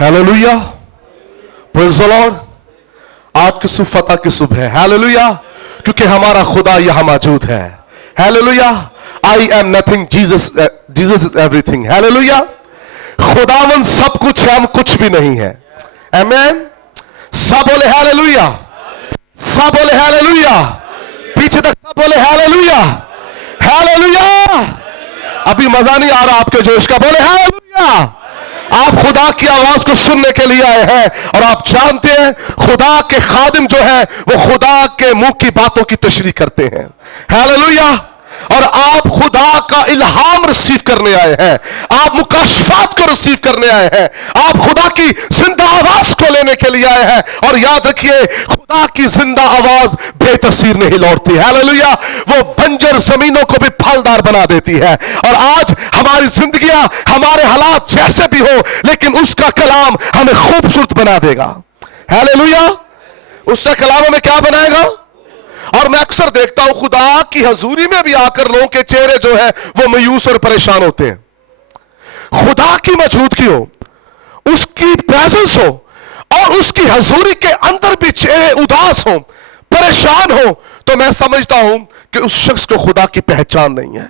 Hallelujah, praise the Lord. आज की सुबह फतह की सुबह है, हालेलुया, क्योंकि हमारा खुदा यहां मौजूद है। Hallelujah, I am nothing, Jesus is everything. Hallelujah, खुदावन सब कुछ है, हम कुछ भी नहीं है। आमीन। सब बोले हालेलुया, सब बोले हालेलुया, पीछे तक सब बोले हालेलुया, हालेलुया। अभी मजा नहीं आ रहा आपके जोश का, बोले हालेलुया। आप खुदा की आवाज को सुनने के लिए आए हैं और आप जानते हैं खुदा के खादिम जो है वो खुदा के मुंह की बातों की तशरीह करते हैं। हालेलुया। और आप खुदा का इल्हाम रिसीव करने आए हैं, आप मुकाशफात को रिसीव करने आए हैं, आप खुदा की जिंदा आवाज को लेने के लिए आए हैं। और याद रखिए, खुदा की जिंदा आवाज बेतसीर नहीं लौटती। हालेलुया, वो बंजर जमीनों को भी फलदार बना देती है। और आज हमारी जिंदगियां, हमारे हालात जैसे भी हो, लेकिन उसका कलाम हमें खूबसूरत बना देगा। हालेलुया, उसका कलाम हमें क्या बनाएगा? और मैं अक्सर देखता हूं खुदा की हजूरी में भी आकर लोगों के चेहरे जो है वो मायूस और परेशान होते हैं। खुदा की मौजूदगी हो, उसकी प्रेजेंस हो और उसकी हजूरी के अंदर भी चेहरे उदास हो, परेशान हो, तो मैं समझता हूं कि उस शख्स को खुदा की पहचान नहीं है।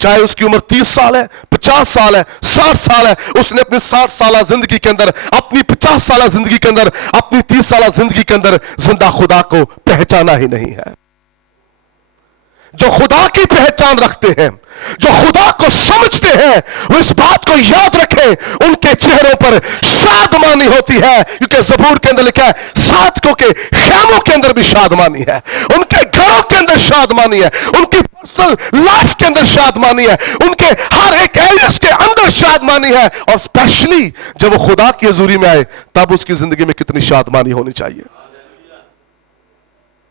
चाहे उसकी उम्र 30 साल है, 50 साल है, 60 साल है, उसने अपनी 60 साल जिंदगी के अंदर, अपनी 50 साल जिंदगी के अंदर, अपनी 30 साल जिंदगी के अंदर जिंदा खुदा को पहचाना ही नहीं है। जो खुदा की पहचान रखते हैं, जो खुदा को समझते हैं, वो इस बात को याद रखें, उनके चेहरों पर शादमानी होती है, क्योंकि ज़बूर के अंदर लिखा है साधकों के खैमों के अंदर भी शादमानी है, उनके घरों के अंदर शादमानी है, उनकी पर्सनल लाइफ के अंदर शादमानी है, उनके हर एक एरियाज के अंदर शादमानी है। और स्पेशली जब वो खुदा की हजूरी में आए, तब उसकी जिंदगी में कितनी शादमानी होनी चाहिए।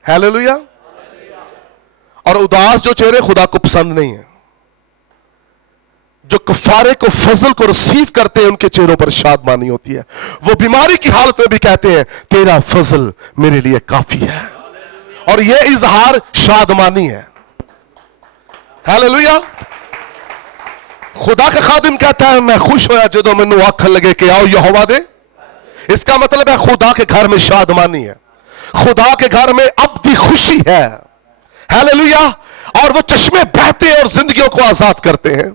हालेलुया। और उदास जो चेहरे खुदा को पसंद नहीं है, जो कफारे को, फजल को रिसीव करते हैं, उनके चेहरों पर शादमानी होती है। वो बीमारी की हालत में भी कहते हैं तेरा फजल मेरे लिए काफी है, और यह इजहार शादमानी है। हालेलुया। खुदा का खादिम कहता है मैं खुश होया जदों मैनू आखन लगे कि आओ यहोवा दे। इसका मतलब है खुदा के घर में शादमानी है, खुदा के घर में अब्दी खुशी है। हालेलुया। और वो चश्मे बहते हैं और जिंदगियों को आजाद करते हैं।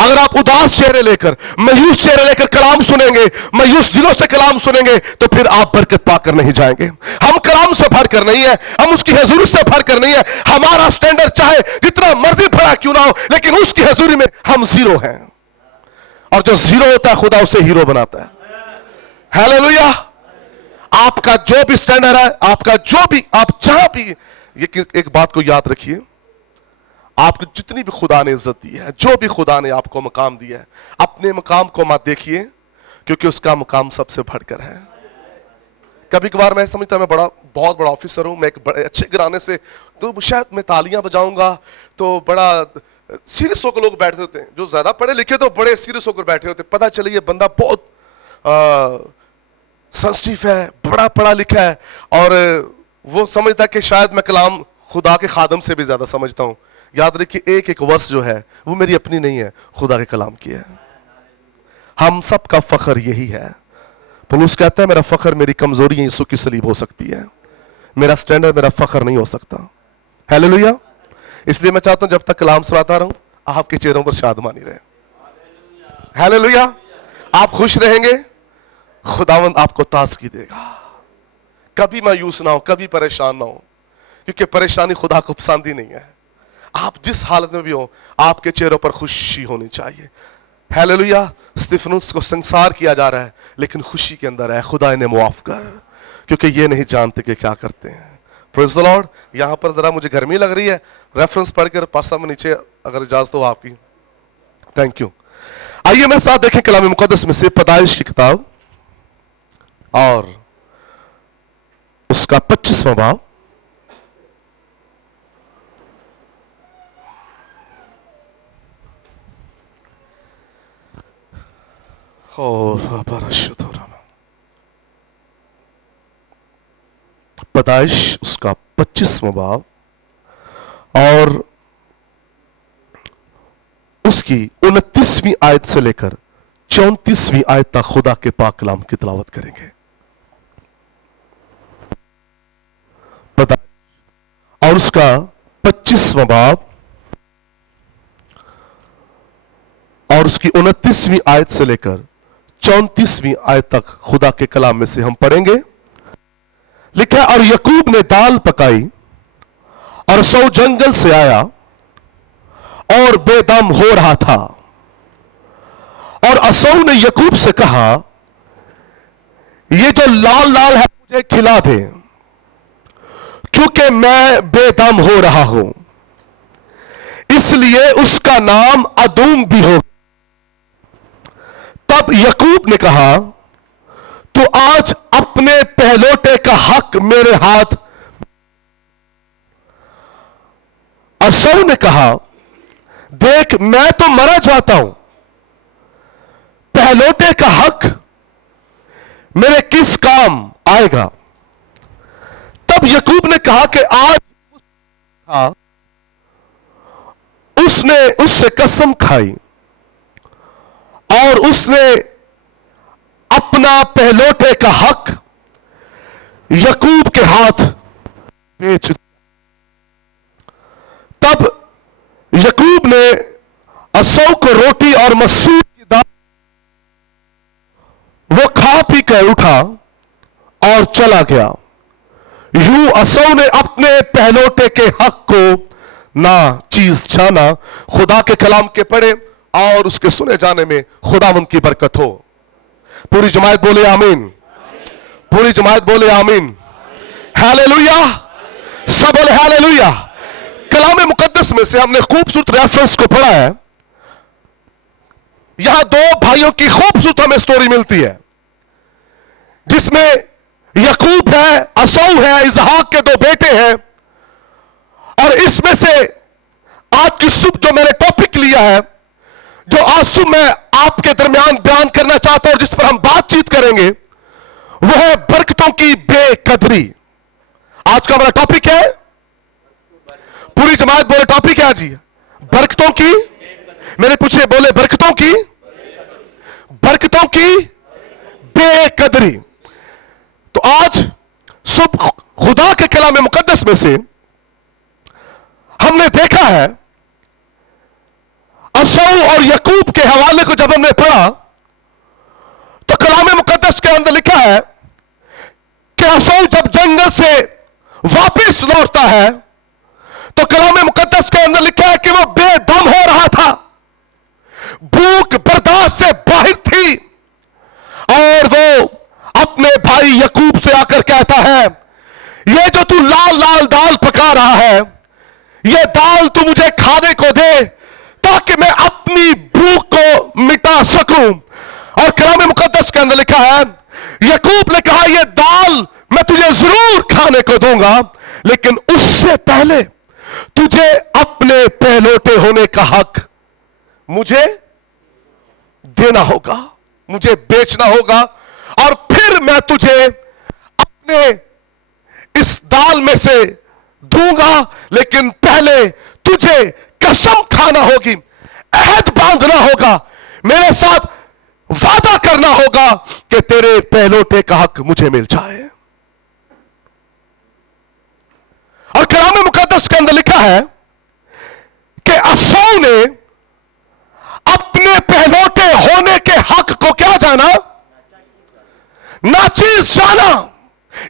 अगर आप उदास चेहरे लेकर, मायूस चेहरे लेकर कलाम सुनेंगे, मायूस दिलों से कलाम सुनेंगे, तो फिर आप बरकत पाकर नहीं जाएंगे। हम कलाम से भर कर नहीं है, हम उसकी हजूरी से भर कर नहीं है। हमारा स्टैंडर्ड चाहे जितना मर्जी भरा क्यों ना हो, लेकिन उसकी हजूरी में हम जीरो हैं। और जो जीरो होता है खुदा उसे हीरो बनाता है। हालेलुया। आपका जो भी स्टैंडर्ड है, आपका जो भी, आप जहां भी, ये एक बात को याद रखिए, आपको जितनी भी खुदा ने इज्जत दी है, जो भी खुदा ने आपको मकाम दिया है, अपने मकाम को मत देखिए, क्योंकि उसका मकाम सबसे बढ़कर है। कभी कभार मैं समझता मैं बहुत बड़ा ऑफिसर हूं, मैं एक बड़े अच्छे घराने से, तो शायद मैं तालियां बजाऊंगा तो बड़ा सीरियस होकर लोग बैठे होते हैं। जो ज्यादा पढ़े लिखे तो बड़े सीरियस होकर बैठे होते, पता चले ये बंदा बहुत सेंसिटिव है, बड़ा पढ़ा लिखा है, और वो समझता कि शायद मैं कलाम खुदा के खादम से भी ज्यादा समझता हूं। याद रखिए, एक एक वर्ष जो है वो मेरी अपनी नहीं है, खुदा के कलाम की है। हम सब का फख्र यही है। पौलुस कहता है मेरा फख्र मेरी कमजोरी यीशु की सलीब हो सकती है, मेरा स्टैंडर्ड, मेरा फख्र नहीं हो सकता। हालेलुया। इसलिए मैं चाहता हूं जब तक कलाम सुनाता रहूं, आपके चेहरों पर शादमानी रहे। हालेलुया। आप खुश रहेंगे, खुदावंद आपको ताजगी देगा। कभी मायूस ना हो, कभी परेशान ना हो, क्योंकि परेशानी खुदा को पसंद ही नहीं है। आप जिस हालत में भी हो, आपके चेहरों पर खुशी होनी चाहिए। हालेलुया। स्तिफनुस को संसार किया जा रहा है, लेकिन खुशी के अंदर है, खुदा इन्हें मुआफ कर, क्योंकि ये नहीं जानते कि क्या करते हैं। Praise the Lord. यहां पर जरा मुझे गर्मी लग रही है, रेफरेंस पढ़कर पासा में नीचे अगर इजाजत हो आपकी, थैंक यू। आइए मेरे साथ देखें कलाम मुकद्दस में से पैदाइश की किताब और उसका 25वां बाब, पैदाइश उसका 25वां बाब और उसकी 29वीं आयत से लेकर 34वीं आयत तक खुदा के पाक कलाम की तिलावत करेंगे। और उसका 25वां बाब और उसकी 29वीं आयत से लेकर 34वीं आयत तक खुदा के कलाम में से हम पढ़ेंगे। लिखा, और यकूब ने दाल पकाई और सौ जंगल से आया और बेदम हो रहा था। और असौ ने यकूब से कहा, ये जो लाल लाल है मुझे खिला दे, क्योंकि मैं बेदम हो रहा हूं। इसलिए उसका नाम अदूम भी हो। तब यकूब ने कहा, तो आज अपने पहलौठे का हक मेरे हाथ। असौ ने कहा, देख मैं तो मरा जाता हूं, पहलौठे का हक मेरे किस काम आएगा। तब यकूब ने कहा कि आज उसने उससे कसम खाई और उसने अपना पहलौठे का हक यकूब के हाथ बेच दिया। तब यकूब ने असौ को रोटी और मसूर की दाल, वो खा पी कर उठा और चला गया। यूं असौ ने अपने पहलौठे के हक को ना चीज जाना। खुदा के कलाम के पढ़े और उसके सुने जाने में खुदावंद की बरकत हो। पूरी जमात बोले आमीन। पूरी जमात बोले आमीन। हालेलुया। सब बोले हालेलुया। कलाम मुकद्दस में से हमने खूबसूरत रेफरेंस को पढ़ा है। यहां दो भाइयों की खूबसूरत हमें स्टोरी मिलती है, जिसमें यकूब है, असौ है, इसहाक के दो बेटे हैं। और इसमें से आज की सुबह जो मैंने टॉपिक लिया है, जो आज सुबह मैं आपके दरमियान बयान करना चाहता हूं, जिस पर हम बातचीत करेंगे, वो है बरकतों की बेकदरी। आज का हमारा टॉपिक है, पूरी जमात बोले टॉपिक है जी, बरकतों की। मैंने पूछे, बोले बरकतों की, बरकतों की बेकदरी। तो आज सुबह खुदा के कलाम मुकद्दस में से हमने देखा है, असौ और यकूब के हवाले को जब हमने पढ़ा तो कलाम मुकद्दस के अंदर लिखा है कि असौ जब जंगल से वापस लौटता है तो कलाम मुकद्दस के अंदर लिखा है कि वो बेदम हो रहा था, भूख बर्दाश्त से बाहर थी। और वो अपने भाई यकूब से आकर कहता है, ये जो तू लाल लाल दाल पका रहा है, ये दाल तू मुझे खाने को दे ताकि मैं अपनी भूख को मिटा सकूं। और कलाम मुकद्दस के अंदर लिखा है, यकूब ने कहा, ये दाल मैं तुझे जरूर खाने को दूंगा, लेकिन उससे पहले तुझे अपने पहलौठे होने का हक मुझे देना होगा, मुझे बेचना होगा, और फिर मैं तुझे अपने इस दाल में से दूंगा। लेकिन पहले तुझे कसम खाना होगी, अहद बांधना होगा, मेरे साथ वादा करना होगा कि तेरे पहलौठे का हक मुझे मिल जाए। और कलाम मुकद्दस के अंदर लिखा है कि असौ ने अपने पहलौठे होने के हक को क्या जाना, नाचीज जाना।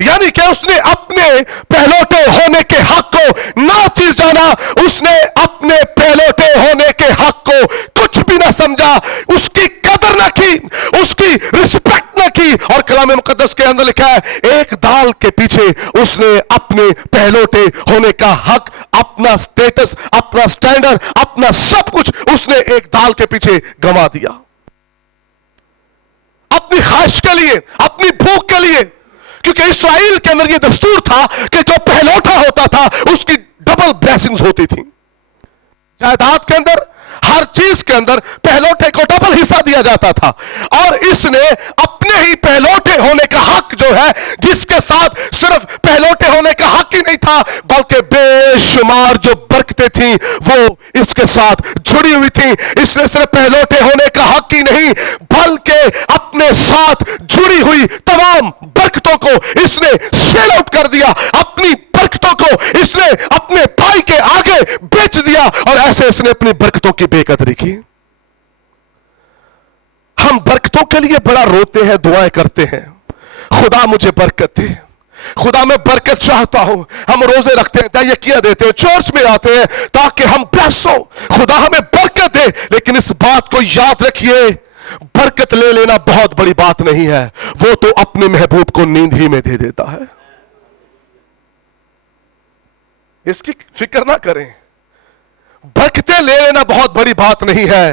यानी कि उसने अपने पहलौठे होने के हक को नाचीज जाना। उसने अपने पहलौठे होने के हक को कुछ भी ना समझा, उसकी कदर ना की, उसकी रिस्पेक्ट ना की। और कलाम मुकद्दस के अंदर लिखा है, एक दाल के पीछे उसने अपने पहलौठे होने का हक, अपना स्टेटस, अपना स्टैंडर्ड, अपना सब कुछ उसने एक दाल के पीछे गंवा दिया। अपनी ख्वाहिश के लिए, अपनी भूख के लिए। क्योंकि इस्राएल के अंदर यह दस्तूर था कि जो पहलौठा होता था उसकी डबल ब्लेसिंग्स होती थी। जायदाद के अंदर हर चीज के अंदर पहलौठे को डबल हिस्सा दिया जाता था, और इसने अपने ही पहलौठे होने का हक जो है, जिसके साथ सिर्फ पहलौठे होने का हक ही नहीं था बल्कि बेशुमार जो बरकतें थी वो इसके साथ जुड़ी हुई थी। इसने सिर्फ पहलौठे होने का हक ही नहीं बल्कि अपने साथ जुड़ी हुई तमाम बरकतों को इसने सेल आउट कर दिया, अपनी बरकतों को इसने अपने भाई के आगे बेच दिया, और ऐसे इसने अपनी बरकतों की बेकदरी की। हम बरकतों के लिए बड़ा रोते हैं, दुआएं करते हैं, खुदा मुझे बरकत दे, खुदा मैं बरकत चाहता हूं। हम रोजे रखते हैं, तयकिया देते हैं, चर्च में आते हैं ताकि हम ब्लेस हो, खुदा हमें बरकत दे। लेकिन इस बात को याद रखिए, बरकत ले लेना बहुत बड़ी बात नहीं है, वो तो अपने महबूब को नींद ही में दे देता है। इसकी फिक्र ना करें। बरकतें ले लेना बहुत बड़ी बात नहीं है,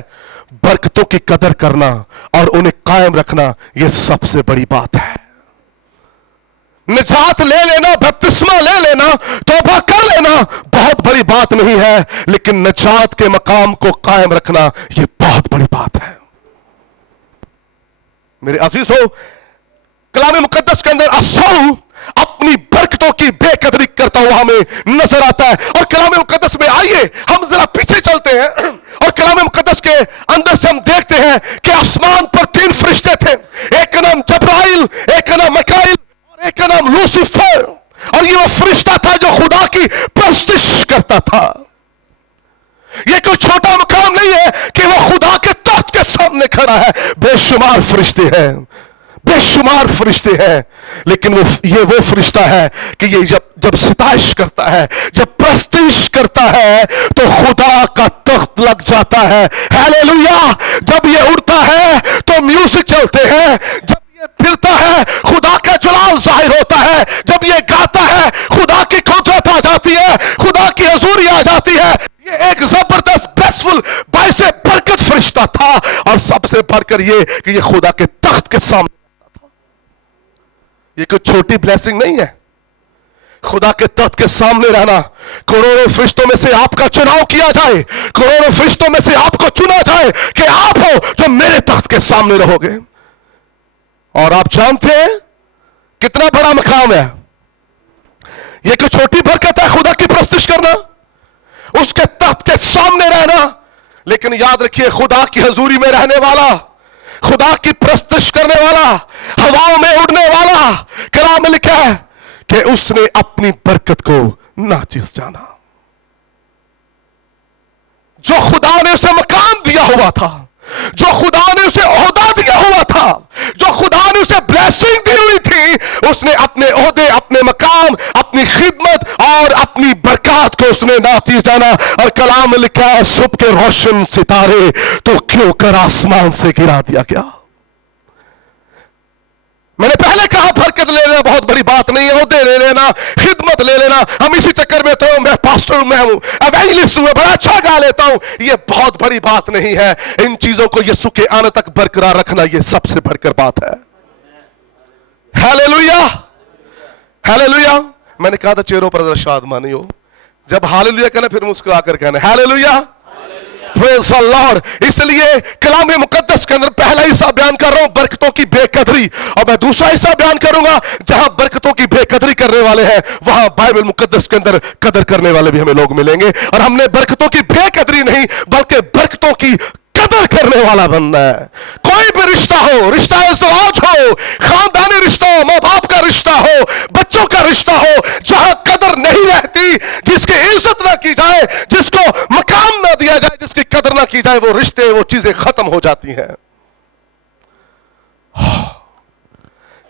बरकतों की कदर करना और उन्हें कायम रखना यह सबसे बड़ी बात है। निजात ले लेना, बपतिस्मा ले लेना, तौबा कर लेना बहुत बड़ी बात नहीं है, लेकिन निजात के मकाम को कायम रखना यह बहुत बड़ी बात है। मेरे अजीज हो, कलाम मुकद्दस के अंदर असौ अपनी बरकतों की बेकदरी करता हुआ हमें नजर आता है। और कलाम मुकद्दस में आइए हम जरा पीछे चलते हैं, और कलाम मुकद्दस के अंदर से हम देखते हैं कि आसमान पर 3 फरिश्ते थे, एक का नाम जब्राइल, एक का नाम मिकाईल और एक का नाम लूसीफर। और ये वो फरिश्ता था जो खुदा की प्रस्तिश करता था। ये कोई छोटा मुकाम नहीं है कि वो खुदा के तख्त के सामने खड़ा है, बेशुमार फरिश्ते हैं, बेशुमार फरिश्ते हैं। लेकिन वो फरिश्ता है कि ये जब सिताइश करता है, जब प्रस्तिश करता है तो खुदा का तख्त लग जाता है। हालेलुया। जब ये उड़ता है तो म्यूजिक चलते हैं, जब ये फिरता है खुदा का जलाल जाहिर होता है, जब ये गाता है खुदा की कुदरत आ जाती है, खुदा की हजूरी आ जाती है। ये एक जबरदस्त ब्लेसफुल बाइसे बरकत फरिश्ता था, और सबसे बढ़कर ये कि ये खुदा के तख्त के सामने था। ये कोई छोटी ब्लेसिंग नहीं है, खुदा के तख्त के सामने रहना। करोड़ों फरिश्तों में से आपका चुनाव किया जाए, करोड़ों फरिश्तों में से आपको चुना जाए कि आप हो जो मेरे तख्त के सामने रहोगे। और आप जानते हैं कितना बड़ा मकाम है, यह कोई छोटी बरकत है खुदा की प्रस्तुत करना, उसके तख्त के सामने रहना। लेकिन याद रखिए, खुदा की हजूरी में रहने वाला, खुदा की प्रस्तुत करने वाला, हवाओं में उड़ने वाला, कलाम में लिखा है कि उसने अपनी बरकत को नाचिस जाना। जो खुदा ने उसे मकाम दिया हुआ था, जो खुदा ने उसे ओहदा दिया हुआ था, जो खुदा ने उसे ब्लेसिंग दी हुई थी, उसने अपने ओहदे, अपने मकाम, अपनी खिदमत और अपनी बरकत को उसने नाचिस जाना। और कलाम में लिखा है, सुबह के रोशन सितारे तो क्यों कर आसमान से गिरा दिया गया। मैंने पहले कहा बरकत ले लेना बहुत बड़ी बात नहीं है, ओहदे ले लेना, खिदमत ले लेना। हम इसी चक्कर में तो मैं पास्टर हूं, मैं हूं एवेंजलिस्ट हूं, मैं बड़ा अच्छा गा लेता हूं, ये बहुत बड़ी बात नहीं है। इन चीजों को यीशु के आने तक बरकरार रखना ये सबसे बढ़कर बात है। Hallelujah, hallelujah. मैंने कहा था चेहरों पर शाद मानी हो, जब हालेलुया कहना फिर मुस्कुरा कर कहना हालेलुया, प्रेज़ द लॉर्ड। इसलिए कलाम मुकद्दस के अंदर पहला हिस्सा बयान कर रहा हूं बरकतों की बेकदरी, और मैं दूसरा हिस्सा बयान करूंगा जहां बरकतों की बेकदरी करने वाले हैं, वहां बाइबल मुकद्दस के अंदर कदर करने वाले भी हमें लोग मिलेंगे। और हमने बरकतों की बेकदरी नहीं बल्कि बरकतों की कदर करने वाला बनना है। कोई भी रिश्ता हो, रिश्ता इज़्दिवाज हो, खानदानी रिश्ता हो, मां बाप का रिश्ता हो, बच्चों का रिश्ता हो, जहां कदर नहीं रहती, जिसकी इज्जत ना की जाए, जिसको मकाम ना दिया जाए, जिसकी कदर ना की जाए, वो रिश्ते, वो चीजें खत्म हो जाती हैं।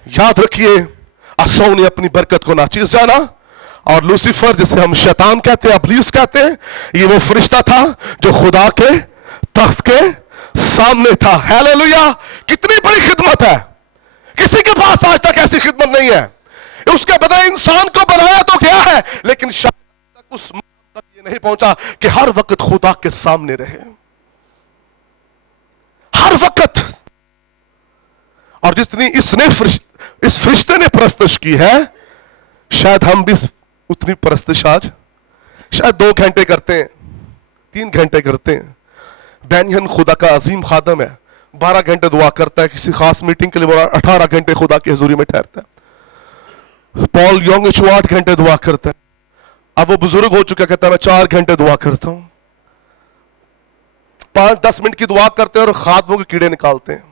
याद रखिए, असौ ने अपनी बरकत को नाचीज जाना, और लूसीफर जिसे हम शैतान कहते हैं, इब्लीस कहते हैं, ये वो फरिश्ता था जो खुदा के तख्त के सामने था। हालेलुया। कितनी बड़ी खिदमत है, किसी के पास आज तक ऐसी खिदमत नहीं है। उसके बदले इंसान को बनाया तो क्या है, लेकिन शायद तक उस तक ये नहीं पहुंचा कि हर वक्त खुदा के सामने रहे, हर वक्त। और जितनी इस फरिश्ते ने परस्तिश की है, शायद हम भी उतनी परस्तिश आज शायद 2 घंटे करते हैं, 3 घंटे करते हैं, बेनियन खुदा का अजीम खादम है, 12 घंटे दुआ करता है, किसी खास मीटिंग के लिए 18 घंटे खुदा की हजूरी में ठहरता है। पॉल योंगिच 8 घंटे दुआ करता है। अब वो बुजुर्ग हो चुका, कहता है मैं 4 घंटे दुआ करता हूं। 5-10 मिनट की दुआ करते हैं और खादमों के कीड़े निकालते हैं।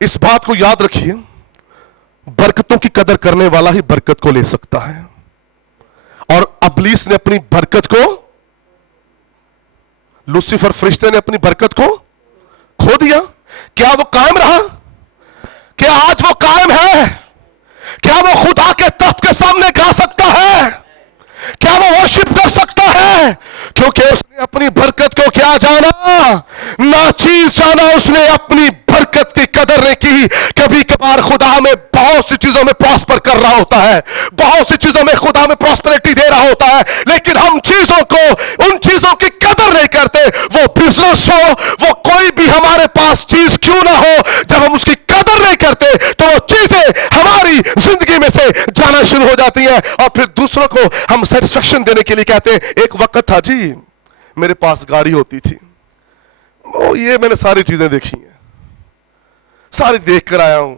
इस बात को याद रखिए, बरकतों की कदर करने वाला ही बरकत को ले सकता है। और इब्लीस ने अपनी बरकत को, लूसीफर फरिश्ते ने अपनी बरकत को खो दिया। क्या वो कायम रहा? क्या आज वो कायम है? क्या वो खुदा के तख्त के सामने गा सकता है? क्या वो वर्शिप कर सकता है? क्योंकि उसने अपनी बरकत को क्या जाना, ना चीज जाना। उसने अपनी बरकत की कदर नहीं की। कभी कभार खुदा में बहुत सी चीजों में प्रॉस्पर कर रहा होता है, बहुत सी चीजों में खुदा में प्रॉस्पेरिटी दे रहा होता है, लेकिन हम चीजों को, उन चीजों की कदर नहीं करते। वो बिजनेस हो, वो कोई भी हमारे पास चीज क्यों ना हो, जब हम उसकी कदर नहीं करते तो वो चीजें हमारी जिंदगी में से जाना शुरू हो जाती है। और फिर दूसरों को हम सेटिस्फेक्शन देने के लिए कहते हैं, एक वक्त था जी मेरे पास गाड़ी होती थी, वो ये मैंने सारी चीजें देखी हैं, सारी देख कर आया हूं,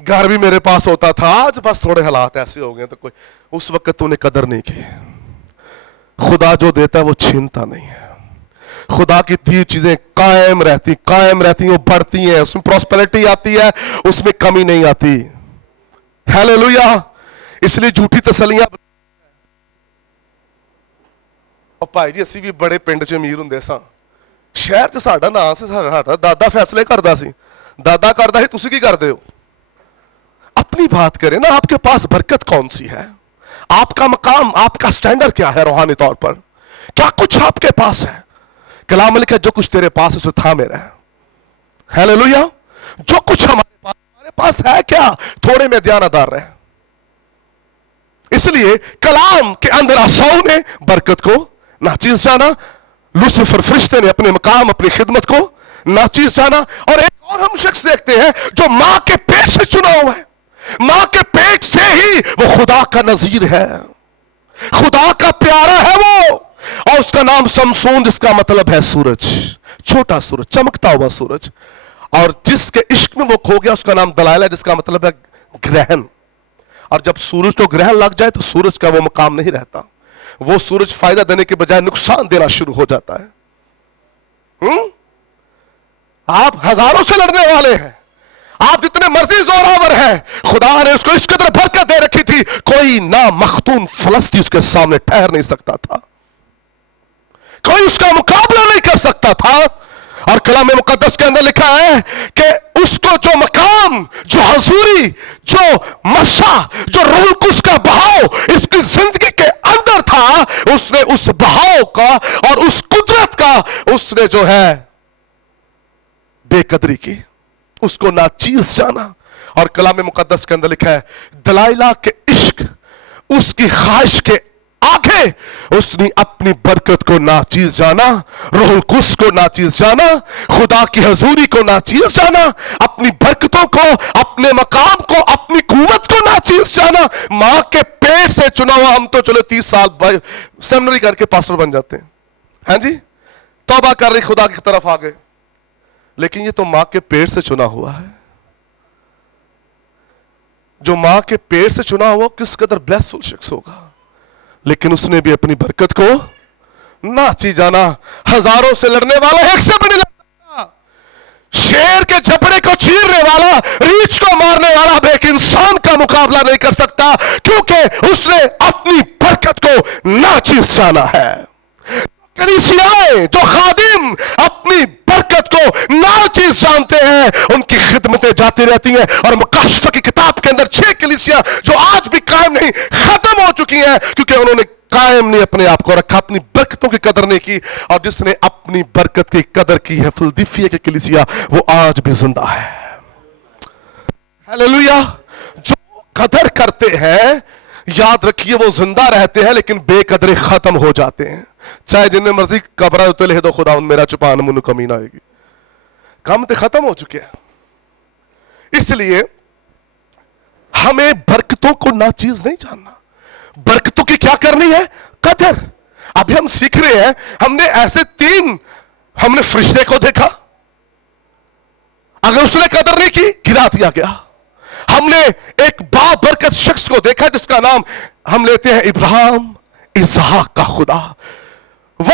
घर भी मेरे पास होता था, आज बस थोड़े हालात ऐसे हो गए तो कोई, उस वक्त तूने कदर नहीं की। खुदा जो देता है वो छीनता नहीं है। खुदा की दी चीजें कायम रहती, वो बढ़ती हैं, उसमें प्रॉस्पेरिटी आती है, उसमें कमी नहीं आती। हालेलुया। इसलिए झूठी तसल्लियां, ਭਾਈ ਜੀ ਅਸੀਂ ਵੀ ਬੜੇ ਪਿੰਡ 'ਚ ਅਮੀਰ ਹੁੰਦੇ ਸਾਂ, ਸ਼ਹਿਰ 'ਚ ਸਾਡਾ ਨਾਂ ਸੀ, ਸਾਡਾ ਦਾਦਾ ਫੈਸਲੇ ਕਰਦਾ ਸੀ, ਦਾਦਾ ਕਰਦਾ ਸੀ, ਤੁਸੀਂ ਕੀ ਕਰਦੇ ਹੋ? अपनी बात करें ना, आपके पास बरकत कौन सी है, आपका मकाम, आपका स्टैंडर्ड क्या है रूहानी तौर पर, क्या कुछ आपके पास है? कलाम लिखा जो कुछ तेरे पास है सो था मेरा है। हालेलुया। जो कुछ हमारे पास है क्या, थोड़े में ध्यानदार रहे। इसलिए कलाम के अंदर आसाओं ने बरकत को नाचीज जाना, लूसीफर फरिश्ते ने अपने मकाम, अपनी खिदमत को नाचीज जाना। और एक और हम शख्स देखते हैं जो मां के पेट से चुना हुआ है, मां के पेट से ही वो खुदा का नजीर है, खुदा का प्यारा है वो, और उसका नाम समसून, जिसका मतलब है सूरज, छोटा सूरज, चमकता हुआ सूरज। और जिसके इश्क में वो खो गया उसका नाम दलाइल है, जिसका मतलब है ग्रहण। और जब सूरज को ग्रहण लग जाए तो सूरज का वो मकाम नहीं रहता, वो सूरज फायदा देने के बजाय नुकसान देना शुरू हो जाता है। आप हजारों से लड़ने वाले हैं, आप जितने मर्जी जोरावर हैं, खुदा ने उसको इस कदर बरकत दे रखी थी, कोई ना मखतून फलस्ती उसके सामने ठहर नहीं सकता था, कोई उसका मुकाबला नहीं कर सकता था। और कलाम मुकद्दस के अंदर लिखा है कि उसको जो मकाम, जो हजूरी, जो मसा, जो रूह कुस का बहाव इसकी जिंदगी के अंदर था, उसने उस बहाव का और उस कुदरत का उसने जो है बेकदरी की, उसको नाचीज जाना। और कलाम मुकद्दस के अंदर लिखा है दलाइला के इश्क, उसकी ख्वाहिश के आगे उसने अपनी बरकत को नाचीज जाना, रूहुल कुद्स को नाचीज जाना, खुदा की हजूरी को नाचीज जाना, अपनी बरकतों को, अपने मकाम को, अपनी कुव्वत को नाचीज जाना। मां के पेट से चुना हुआ, हम तो चलो 30 साल सेमिनरी करके पास्टर बन जाते हैं, हैं जी, तौबा कर रही खुदा की तरफ आ गए, लेकिन ये तो मां के पेट से चुना हुआ है। जो मां के पेट से चुना हुआ किस कदर ब्लेसफुल शख्स होगा, लेकिन उसने भी अपनी बरकत को नाची जाना। हजारों से लड़ने वाला एक से भी नहीं लड़ सकता, शेर के जबड़े को चीरने वाला, रीछ को मारने वाला एक इंसान का मुकाबला नहीं कर सकता, क्योंकि उसने अपनी बरकत को नाचीज जाना है। कलीसियाएं, जो खादिम अपनी बरकत को नाचीज जानते हैं, उनकी खिदमतें जाती रहती हैं। और मुकाशफा की किताब के अंदर 6 कलीसिया जो आज भी कायम नहीं, खत्म हो चुकी हैं, क्योंकि उन्होंने कायम नहीं अपने आप को रखा, अपनी बरकतों की कदर नहीं की। और जिसने अपनी बरकत की कदर की है, फिलदिफिया की कलीसिया, वो आज भी जिंदा है। हालेलुया। जो कदर करते हैं, याद रखिए वो जिंदा रहते हैं, लेकिन बेकदरे खत्म हो जाते हैं। चाहे जिन्हें मर्जी कबरा तो लिख दो, खुदा मेरा चुपान मुन कमी ना आएगी, काम तो खत्म हो चुके हैं। इसलिए हमें बरकतों को नाचीज नहीं जानना, बरकतों की क्या करनी है, कदर। ابھی ہم سیکھ رہے ہیں. ہم نے ایسے 3 ہم نے فرشتے کو دیکھا, اگر اس نے قدر نہیں کی گرا دیا گیا. ہم نے ایک بابرکت شخص کو دیکھا جس کا نام ہم لیتے ہیں ابراہیم اسحاق کا خدا.